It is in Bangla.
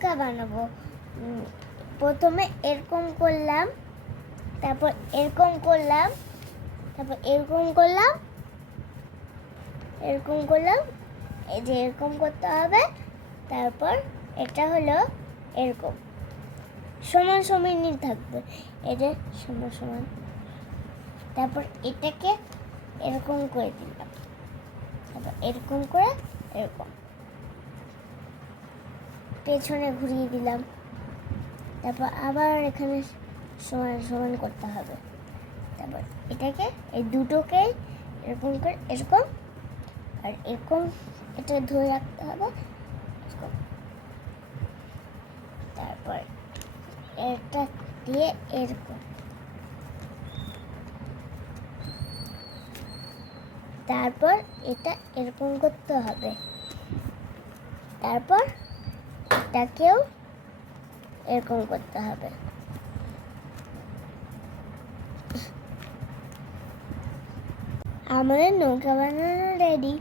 নৌকা বানাবো। প্রথমে এরকম করলাম, তারপর এরকম করলাম, তারপর এরকম করলাম, এরকম করলাম, এই যে এরকম করতে হবে। তারপর এটা হলো এরকম সমান সমানই থাকবে, এই যে সমান সমান। তারপর এটাকে এরকম করে দিলাম, তারপর এরকম করে এরকম পেছনে ঘুরিয়ে দিলাম। তারপর আবার এখানে সমান সমান করতে হবে। তারপর এটাকে এই দুটোকে এরকম করে এরকম আর এরকম এটা ধরে রাখতে হবে এরকম। তারপর এটা দিয়ে এরকম, তারপর এটা এরকম করতে হবে। তারপর এটাকেও এরকম করতে হবে। আমাদের নৌকা বানানো রেডি।